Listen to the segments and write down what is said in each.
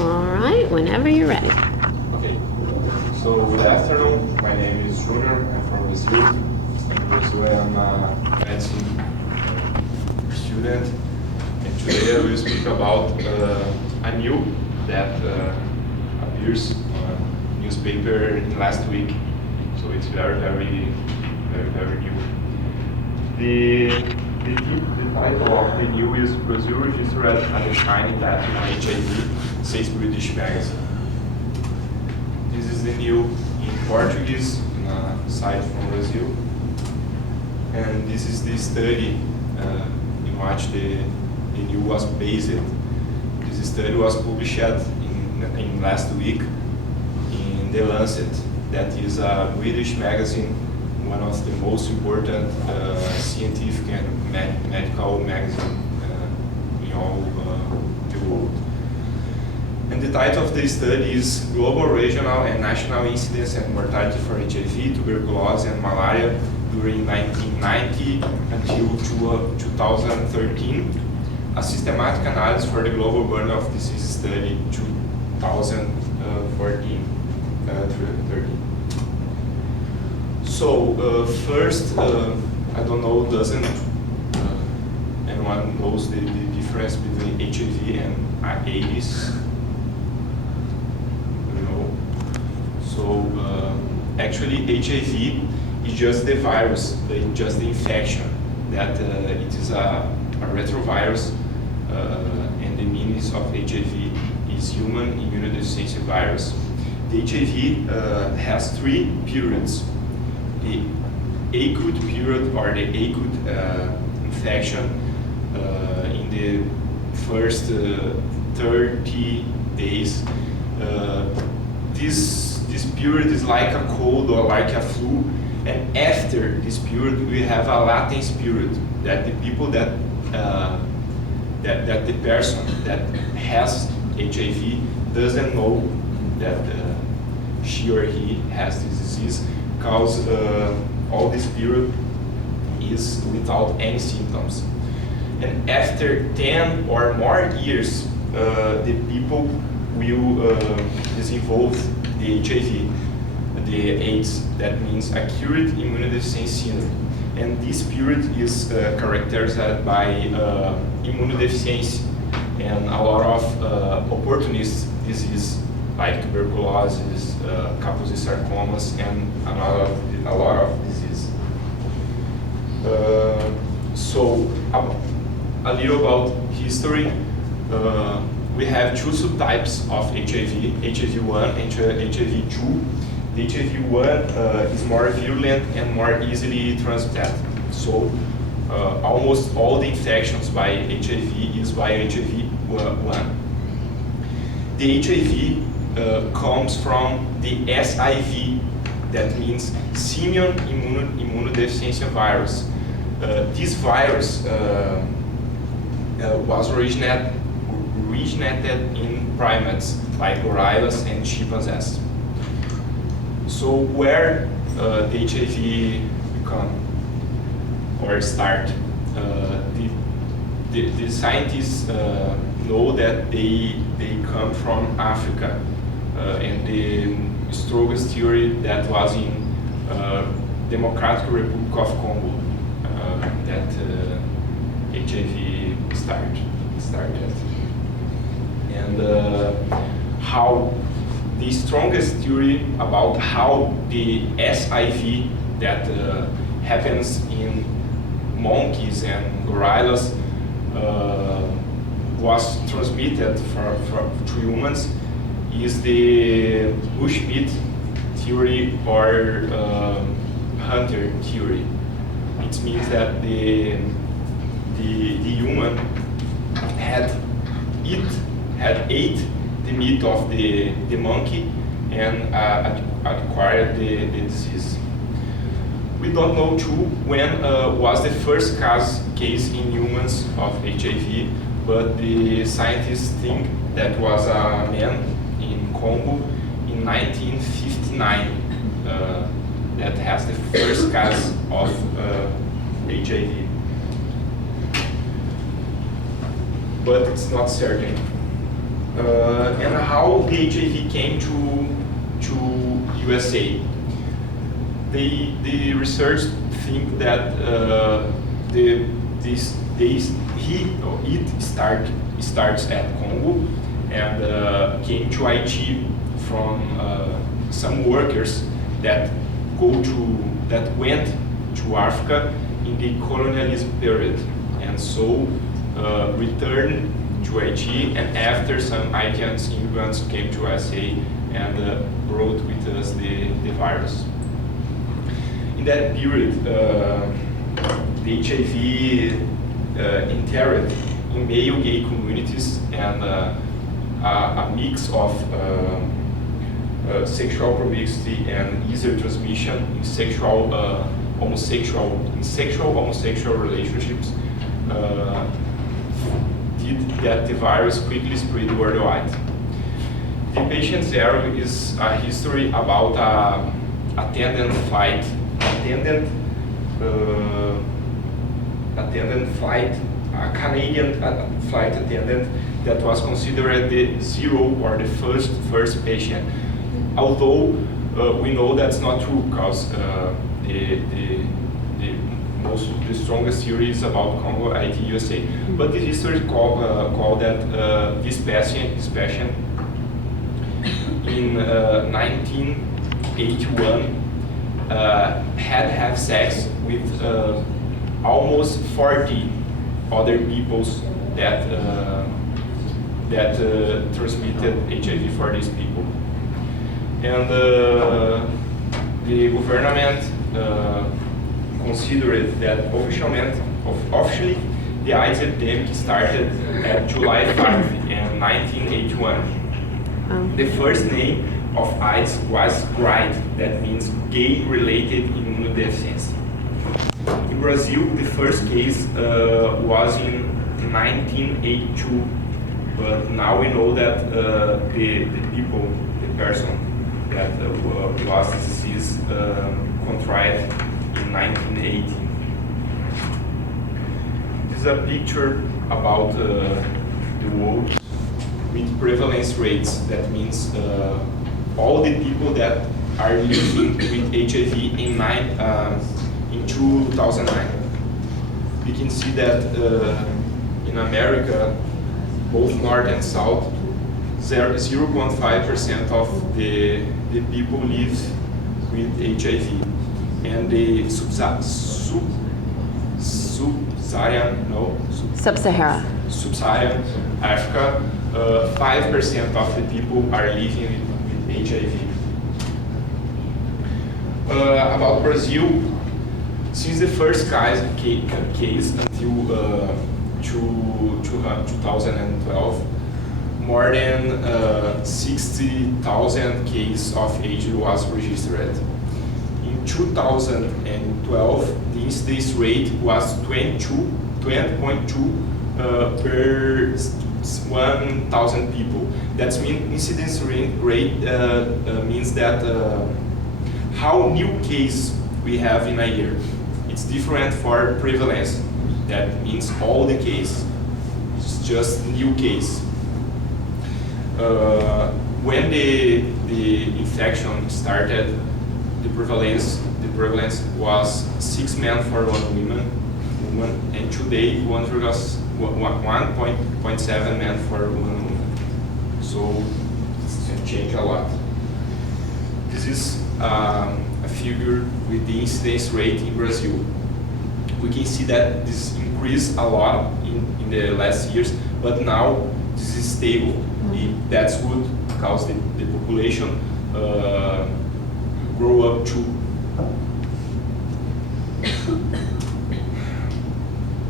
All right, whenever you're ready. Okay, so good afternoon. My name is Junior. I'm from Brazil. In Brazil, I'm a medicine student. And today I will speak about a news that appears on a newspaper in last week. So it's very new. The title of the news is Brazil registered a decline in Latin HIV, says British magazine. This is the new in Portuguese, in a site from Brazil. And this is the study in which the news was based. This study was published in last week in The Lancet. That is a British magazine, one of the most important scientific and medical magazine in all the world. And the title of the study is Global, Regional and National Incidence and Mortality for HIV, Tuberculosis and Malaria during 1990 until 2013, a systematic analysis for the global burden of disease study 2013. So first, I don't know, doesn't anyone knows the difference between HIV and AIDS? So actually HIV is just the virus, just the infection, that it is a retrovirus, and the meaning of HIV is human immunodeficiency virus. The HIV has three periods. The acute period, or the acute infection in the first 30 days. This period is like a cold or like a flu, and after this period we have a latency period, that the people that the person that has HIV doesn't know that she or he has this disease, because all this period is without any symptoms. And after 10 or more years, the people will develop the HIV, the AIDS, that means acute immunodeficiency syndrome. And this period is characterized by immunodeficiency and a lot of opportunist disease like tuberculosis, Kaposi sarcomas, and a lot of disease. So a little about history. We have two subtypes of HIV, HIV-1 and HIV-2. The HIV-1 is more virulent and more easily transmitted. So almost all the infections by HIV is by HIV-1. The HIV comes from the SIV, that means simian immunodeficiency virus. This virus was originated in primates like gorillas and chimpanzees. So where the HIV become or start? The scientists know that they come from Africa, and the strongest theory that was in Democratic Republic of Congo that HIV started. And how the strongest theory about how the SIV that happens in monkeys and gorillas was transmitted to humans is the bushmeat theory or hunter theory. It means that the human had ate the meat of the monkey and acquired the disease. We don't know too when was the first case in humans of HIV, but the scientists think that was a man in Congo in 1959 that has the first case of HIV. But it's not certain. And how the HIV came to USA. The research think that it starts at Congo and came to Haiti from some workers that went to Africa in the colonialism period, and so returned to Haiti, and after some Haitian immigrants came to USA and brought with us the virus. In that period, the HIV entered in male gay communities, and a mix of sexual promiscuity and easier transmission in sexual homosexual relationships did that the virus quickly spread worldwide. The patient's error is a history about attendant flight, a Canadian flight attendant that was considered the zero or the first patient. Although we know that's not true, because the strongest theory is about Congo, Haiti, USA. But the history call that this patient in 1981 had sex with almost 40 other peoples that transmitted HIV for these people. And the government considered that officially the AIDS epidemic started at July 5 in 1981. The first name of AIDS was GRIDE, that means gay-related immunodeficiency. In Brazil, the first case was in 1982, but now we know that the person that was disease contracted in 1980. This is a picture about the world with prevalence rates. That means all the people that are living with HIV in 2009. We can see that in America, both North and South, 0.5% of the people live with HIV, and the Sub-Saharan Africa, 5% of the people are living with HIV. About Brazil, since the first case until 2012, more than 60,000 cases of AIDS was registered. In 2012, the incidence rate was 20.2 per 1,000 people. That means incidence rate means that how new case we have in a year. It's different for prevalence. That means all the case. It's just new case. When the infection started, the prevalence was 6 men for 1 woman, and today 1.7 men for 1 woman. So it's changed a lot. This is a figure with the incidence rate in Brazil. We can see that this increased a lot in the last years, but now this is stable. That's good because the population grow up too.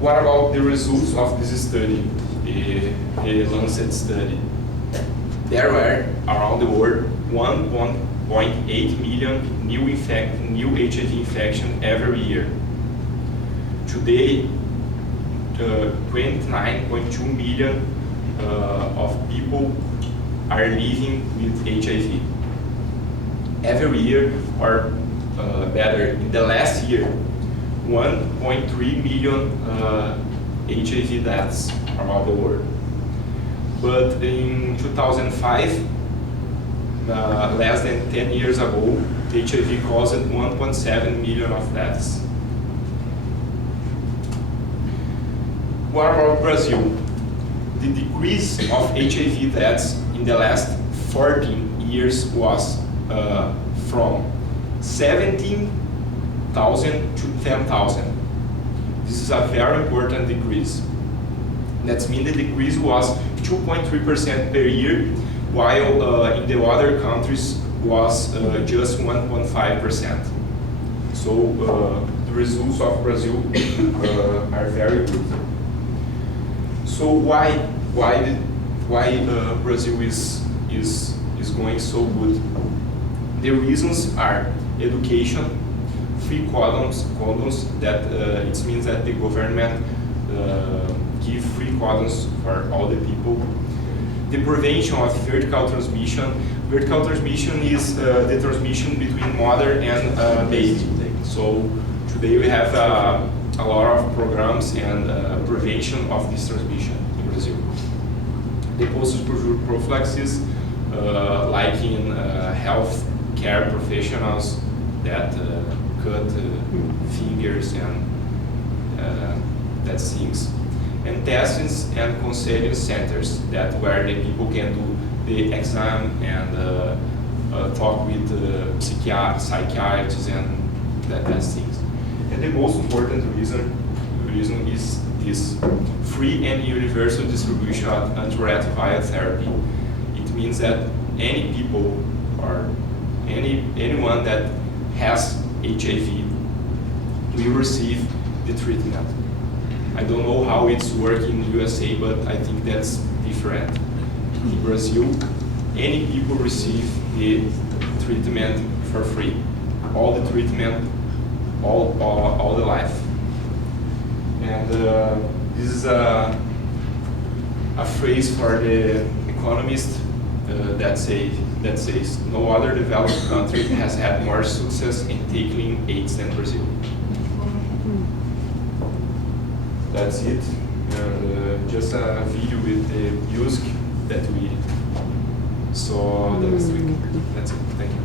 What about the results of this study, the Lancet study? There were around the world 1.8 million new HIV infection every year. Today, 29.2 million of people are living with HIV. Every year, or better, in the last year, 1.3 million HIV deaths around the world. But in 2005, less than 10 years ago, HIV caused 1.7 million of deaths. What about Brazil? The decrease of HIV deaths in the last 14 years was from 17,000 to 10,000. This is a very important decrease. That means the decrease was 2.3% per year, while in the other countries was just 1.5%. So the results of Brazil are very good. So why Brazil is going so good? The reasons are education, free condoms that it means that the government give free condoms for all the people. The prevention of vertical transmission. Vertical transmission is the transmission between mother and baby. So today we have a lot of programs and prevention of this transmission in Brazil. The post-exposure prophylaxis, like in health care professionals that cut fingers and that things. And testings and counseling centers that where the people can do the exam and talk with psychiatrists and that things. And the most important reason is this free and universal distribution of antiretroviral therapy. It means that any people or anyone that has HIV will receive the treatment. I don't know how it's working in USA, but I think that's different. In Brazil, any people receive the treatment for free. All the treatment, all the life. And this is a phrase for the economist that says no other developed country has had more success in tackling AIDS than Brazil. That's it, and just a video with the music that we saw last week. That's it, thank you.